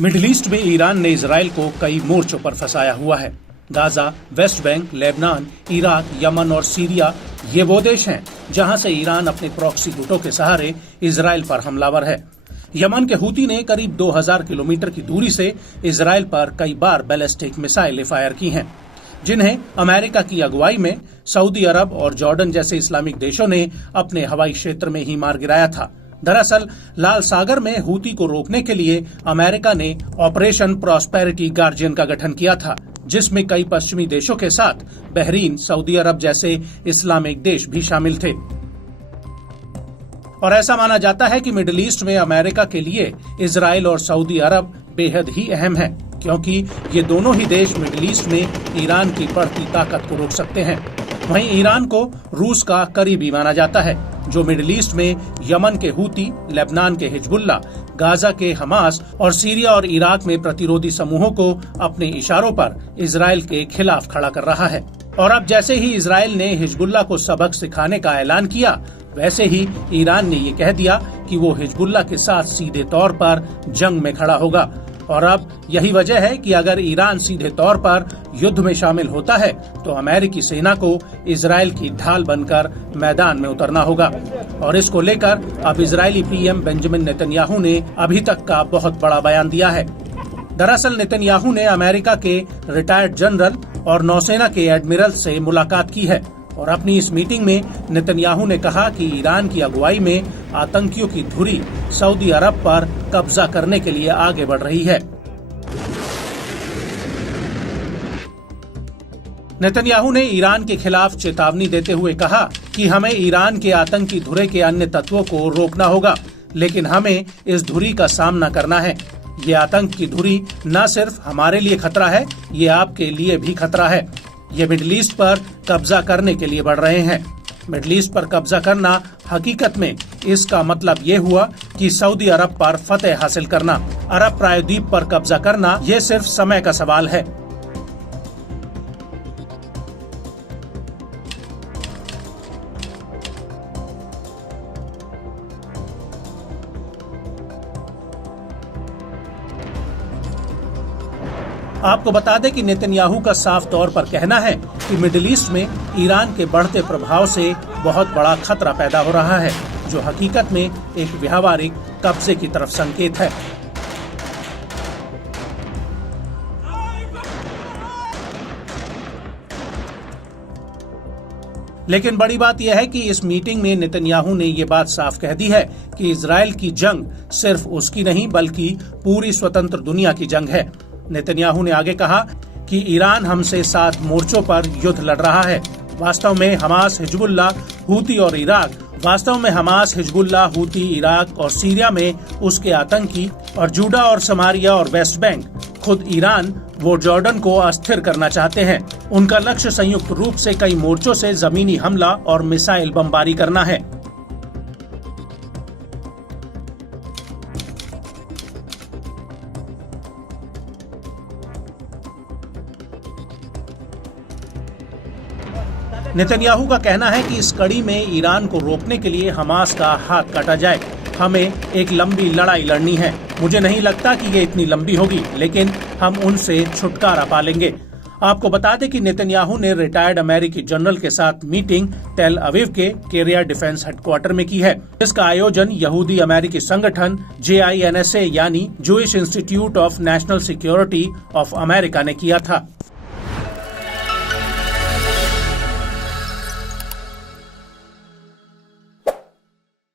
Middle east में Iran ने Israel को कई मोर्चों पर फंसाया हुआ है। Gaza, West Bank, Lebanon, Iraq, Yemen और सीरिया ये वो देश हैं जहां से ईरान अपने प्रॉक्सी गुटों के सहारे इजराइल पर हमलावर है। यमन के हूती ने करीब 2000 किलोमीटर की दूरी से इजराइल पर कई बार बैलिस्टिक मिसाइलें फायर की हैं, जिन्हें अमेरिका की अगुवाई में सऊदी अरब और जॉर्डन जैसे इस्लामिक देशों ने अपने हवाई क्षेत्र में ही मार गिराया था। दरअसल लाल सागर में हूती को रोकने के लिए अमेरिका ने ऑपरेशन प्रॉस्पेरिटी गार्जियन का गठन किया था, जिसमें कई पश्चिमी देशों के साथ बहरीन, सऊदी अरब जैसे इस्लामिक देश भी शामिल थे। और ऐसा माना जाता है कि मिडिल ईस्ट में अमेरिका के लिए इजराइल और सऊदी अरब बेहद ही अहम है, क्योंकि ये दोनों ही देश मिडिल ईस्ट में ईरान की बढ़ती ताकत को रोक सकते हैं। वहीं ईरान को रूस का करीबी माना जाता है, जो मिडिल ईस्ट में यमन के हूती, लेबनान के हिजबुल्ला, गाजा के हमास और सीरिया और इराक में प्रतिरोधी समूहों को अपने इशारों पर इजराइल के खिलाफ खड़ा कर रहा है। और अब जैसे ही इजराइल ने हिजबुल्ला को सबक सिखाने का ऐलान किया, वैसे ही ईरान ने ये कह दिया कि वो हिजबुल्ला के साथ सीधे तौर पर जंग में खड़ा होगा। और अब यही वजह है कि अगर ईरान सीधे तौर पर युद्ध में शामिल होता है तो अमेरिकी सेना को इजराइल की ढाल बनकर मैदान में उतरना होगा। और इसको लेकर अब इजरायली पीएम बेंजामिन नेतन्याहू ने अभी तक का बहुत बड़ा बयान दिया है। दरअसल नेतन्याहू ने अमेरिका के रिटायर्ड जनरल और नौसेना के एडमिरल से मुलाकात की है और अपनी इस मीटिंग में नेतन्याहू ने कहा कि ईरान की अगुवाई में आतंकियों की धुरी सऊदी अरब पर कब्जा करने के लिए आगे बढ़ रही है। नेतन्याहू ने ईरान के खिलाफ चेतावनी देते हुए कहा कि हमें ईरान के आतंकी धुरे के अन्य तत्वों को रोकना होगा, लेकिन हमें इस धुरी का सामना करना है। ये आतंक की धुरी न सिर्फ हमारे लिए खतरा है, ये आपके लिए भी खतरा है। ये मिडिल ईस्ट पर कब्जा करने के लिए बढ़ रहे हैं। मिडिल ईस्ट पर कब्जा करना हकीकत में इसका मतलब ये हुआ कि सऊदी अरब पर फतेह हासिल करना, अरब प्रायद्वीप पर कब्जा करना, ये सिर्फ समय का सवाल है। आपको बता दें कि नेतन्याहू का साफ तौर पर कहना है कि मिडिल ईस्ट में ईरान के बढ़ते प्रभाव से बहुत बड़ा खतरा पैदा हो रहा है, जो हकीकत में एक व्यावहारिक कब्जे की तरफ संकेत है। लेकिन बड़ी बात यह है कि इस मीटिंग में नेतन्याहू ने ये बात साफ कह दी है कि इजराइल की जंग सिर्फ उसकी नहीं बल्कि पूरी स्वतंत्र दुनिया की जंग है। नेतन्याहू ने आगे कहा कि ईरान हमसे 7 मोर्चों पर युद्ध लड़ रहा है। वास्तव में हमास, हिजबुल्ला, हूती और इराक और सीरिया में उसके आतंकी, और जूडा और समारिया और वेस्ट बैंक, खुद ईरान वो जॉर्डन को अस्थिर करना चाहते हैं। उनका लक्ष्य संयुक्त रूप से कई मोर्चों से जमीनी हमला और मिसाइल बमबारी करना है। नेतन्याहू का कहना है कि इस कड़ी में ईरान को रोकने के लिए हमास का हाथ काटा जाए। हमें एक लंबी लड़ाई लड़नी है। मुझे नहीं लगता कि ये इतनी लंबी होगी, लेकिन हम उनसे छुटकारा पा लेंगे। आपको बता दें कि नेतन्याहू ने रिटायर्ड अमेरिकी जनरल के साथ मीटिंग टेल अवीव के कैरियर डिफेंस हेडक्वार्टर में की है, जिसका आयोजन यहूदी अमेरिकी संगठन JINSA यानी Jewish institute of national security of America ने किया था।